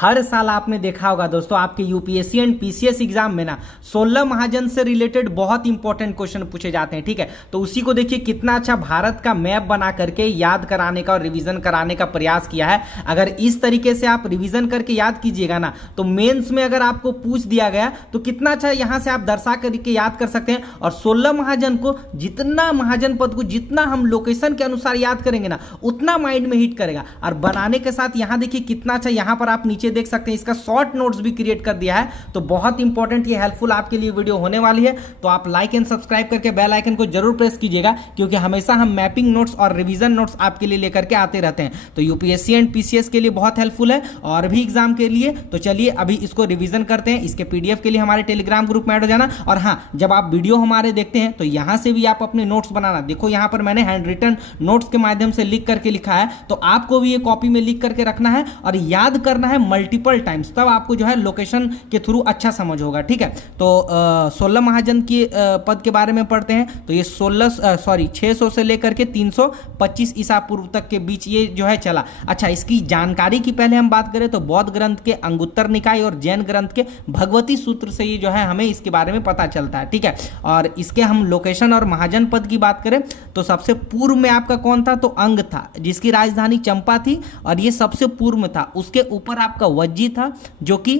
हर साल आपने देखा होगा दोस्तों आपके यूपीएससी एंड पीसीएस एग्जाम में ना 16 महाजन से रिलेटेड बहुत इंपॉर्टेंट क्वेश्चन पूछे जाते हैं। ठीक है, तो उसी को देखिए कितना अच्छा भारत का मैप बना करके याद कराने का और रिवीजन कराने का प्रयास किया है। अगर इस तरीके से आप रिवीजन करके याद कीजिएगा ना तो मेंस में अगर आपको पूछ दिया गया तो कितना अच्छा यहां से आप दर्शा करके याद कर सकते हैं। और 16 महाजन को जितना महाजन पद को जितना हम लोकेशन के अनुसार याद करेंगे ना उतना माइंड में हिट करेगा। और बनाने के साथ यहां देखिए कितना अच्छा, यहां पर आप नीचे देख सकते हैं इसका शॉर्ट नोट्स भी क्रिएट कर दिया है। तो बहुत इंपॉर्टेंट ये हेल्पफुल आपके लिए वीडियो होने वाली है। तो आप लाइक एंड सब्सक्राइब करके बेल आइकन को जरूर प्रेस कीजिएगा, क्योंकि हमेशा हम मैपिंग नोट्स और रिवीजन नोट्स आपके लिए लेकर के आते रहते हैं। तो यूपीएससी एंड पीसीएस के लिए बहुत हेल्पफुल है और भी एग्जाम के लिए। तो चलिए अभी इसको रिवीजन करते हैं। इसके पीडीएफ के लिए हमारे टेलीग्राम ग्रुप में ऐड हो जाना। और हाँ, जब आप वीडियो हमारे देखते हैं तो यहां से भी आप अपने नोट्स बनाना। देखो यहां पर मैंने हैंड रिटन नोट्स के माध्यम से लिख करके लिखा है, तो आपको भी ये कॉपी में लिख करके रखना है और याद करना है मल्टीपल टाइम्स, तब आपको जो है लोकेशन के थ्रू अच्छा समझ होगा। ठीक है, तो 16 महाजन के पद के बारे में पढ़ते हैं। तो ये 600 से लेकर के 325 ईसा पूर्व तक के बीच ये जो है चला। अच्छा, इसकी जानकारी की पहले हम बात करें तो बौद्ध ग्रंथ के अंगुत्तर निकाय और जैन ग्रंथ के भगवती सूत्र से ये जो है हमें इसके बारे में पता चलता है। ठीक है, और इसके हम लोकेशन और महाजन पद की बात करें तो सबसे पूर्व में आपका कौन था, तो अंग था जिसकी राजधानी चंपा थी और ये सबसे पूर्व में था। उसके ऊपर आपका वज्जी था जो कि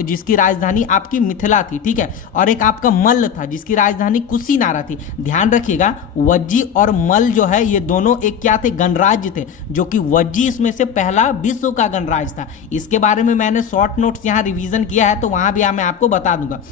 जिसकी राजधानी आपकी मिथिला थी। ठीक है, और एक आपका मल्ल था जिसकी राजधानी कुशीनारा थी। ध्यान रखिएगा, वज्जी और मल्ल जो है ये दोनों एक क्या थे, गणराज्य थे, जो कि वज्जी इसमें से पहला विश्व का गणराज्य था। इसके बारे में मैंने शॉर्ट नोट्स यहां रिवीजन किया है, तो वहां भी मैं आपको बता दूंगा।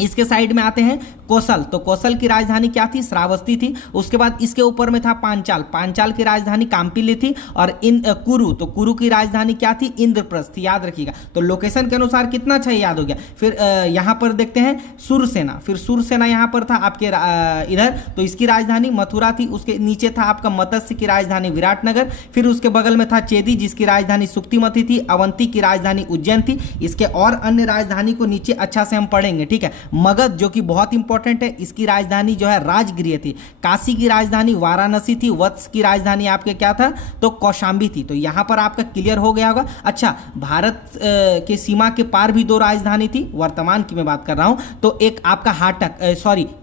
इसके साइड में आते हैं कौशल। तो कौशल की राजधानी क्या थी, श्रावस्ती थी। उसके बाद इसके ऊपर में था पांचाल। पांचाल की राजधानी काम्पिली थी। और कुरु, तो कुरु की राजधानी क्या थी, इंद्रप्रस्थ थी। याद रखिएगा, तो लोकेशन के अनुसार कितना अच्छा याद हो गया। फिर यहां पर देखते हैं सुरसेना। फिर सुरसेना यहां पर था आपके इधर, तो इसकी राजधानी मथुरा थी। उसके नीचे था आपका मत्स्य की राजधानी विराटनगर। फिर उसके बगल में था चेदी जिसकी राजधानी सुक्तिमती थी। अवंती की राजधानी उज्जैन थी। इसके और अन्य राजधानी को नीचे अच्छा से हम पढ़ेंगे। ठीक है, मगध जो कि बहुत इंपॉर्टेंट है, इसकी राजधानी जो है राजगृह थी। काशी की राजधानी वाराणसी थी। वत्स की राजधानी आपके क्या था, तो कौशांबी थी। तो यहां पर आपका क्लियर हो गया होगा। अच्छा, भारत के सीमा के पार भी 2 राजधानी थी, वर्तमान की मैं बात कर रहा हूं। तो एक आपका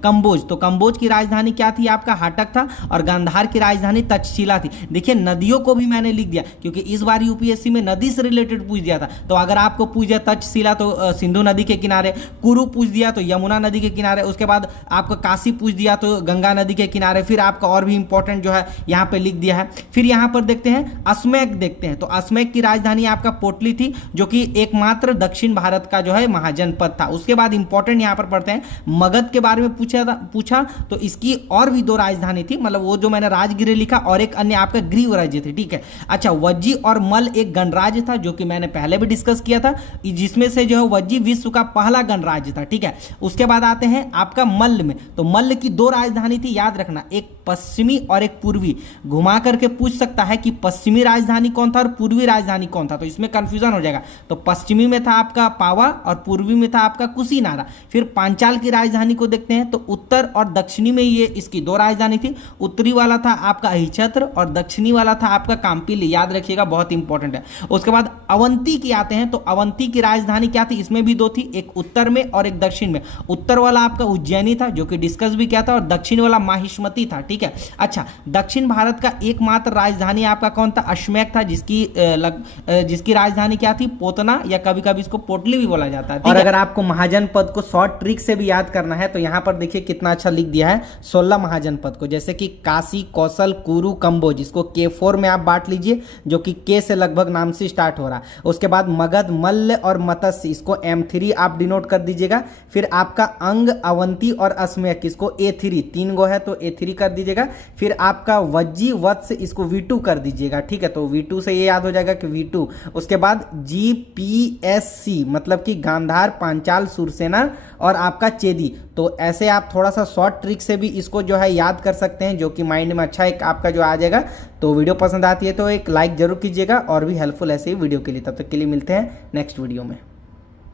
कंबोज। तो कंबोज की राजधानी क्या थी, आपका हाटक था। और गांधार की राजधानी तक्षशिला थी। देखिए नदियों को भी मैंने लिख दिया, क्योंकि इस बार यूपीएससी में नदी से रिलेटेड पूछ दिया था। तो अगर आपको पूछ दिया तक्षशिला तो सिंधु नदी के किनारे, कुरु पूछ दिया तो यमुना नदी के किनारे, उसके बाद आपका काशी पूछ दिया तो गंगा नदी के किनारे। फिर आपका और भी इंपॉर्टेंट जो है यहां पे लिख दिया है। फिर यहां पर देखते हैं अश्मेक देखते हैं। तो अश्मेक की राजधानी आपका पोटली थी, जो कि एकमात्र दक्षिण भारत का जो है महाजनपद था। उसके बाद इंपॉर्टेंट यहां पर पढ़ते हैं मगध के बारे में पूछा तो इसकी और भी 2 राजधानी थी, मतलब वो जो मैंने राजगृह लिखा और एक अन्य आपका ग्रीव राज्य थे। ठीक है, अच्छा, वज्जी और मल्ल एक गणराज्य था जो कि मैंने पहले भी डिस्कस किया था, जिसमें से जो है वज्जी विश्व का पहला गणराज्य था। ठीक है, उसके बाद आते हैं आपका मल्ल में। तो मल्ल की 2 राजधानी थी, याद रखना, एक पश्चिमी और एक पूर्वी। घुमा करके पूछ सकता है कि पश्चिमी राजधानी कौन था और पूर्वी राजधानी कौन था, तो इसमें कंफ्यूजन हो जाएगा। तो पश्चिमी में था आपका पावा और पूर्वी में था आपका कुशीनारा। फिर पांचाल की राजधानी को देखते हैं तो उत्तर और दक्षिणी में ये इसकी 2 राजधानी थी। उत्तरी वाला था आपका अहिछत्र और दक्षिणी वाला था आपका काम्पिली। याद रखिएगा, बहुत इंपॉर्टेंट है। उसके बाद अवंती की आते हैं। तो अवंती की राजधानी क्या थी, इसमें भी 2 थी, एक उत्तर में और एक दक्षिण में। उत्तर वाला आपका उज्जैनी था जो कि डिस्कस भी किया था, और दक्षिण वाला माहिष्मती था। ठीक है, अच्छा, दक्षिण भारत का एकमात्र राजधानी आपका कौन था, अश्मेक था, जिसकी राजधानी क्या थी, पोतना, या कभी कभी इसको पोटली भी बोला जाता है। और अगर आपको महाजन पद को शॉर्ट ट्रिक से भी याद करना है तो यहां पर देखिए कितना अच्छा लिख दिया है 16 महाजन पद को, जैसे कि काशी, कौशल, कुरु, कंबोज, इसको K4 में आप बांट लीजिए, जो कि K से लगभग नाम से स्टार्ट हो रहा है। उसके बाद मगध, मल्ल और मत्स्य, इसको M3 आप डिनोट कर दीजिएगा। फिर आपका अंग, अवंती और अश्मेक, इसको A3, 3 गो है तो A3 कर दीजिएगा। फिर आपका वज्जी, वत्स, इसको V2 कर दीजिएगा। ठीक है, तो V2 से ये याद हो जाएगा कि V2। उसके बाद GPSC मतलब कि गांधार, पांचाल, सुरसेना और आपका चेदी। तो ऐसे आप थोड़ा सा शॉर्ट ट्रिक से भी इसको जो है याद कर सकते हैं, जो कि माइंड में अच्छा एक आपका जो आ जाएगा। तो वीडियो पसंद आती है तो एक लाइक जरूर कीजिएगा और भी हेल्पफुल ऐसे ही वीडियो के लिए। तब तक के लिए मिलते हैं नेक्स्ट वीडियो में।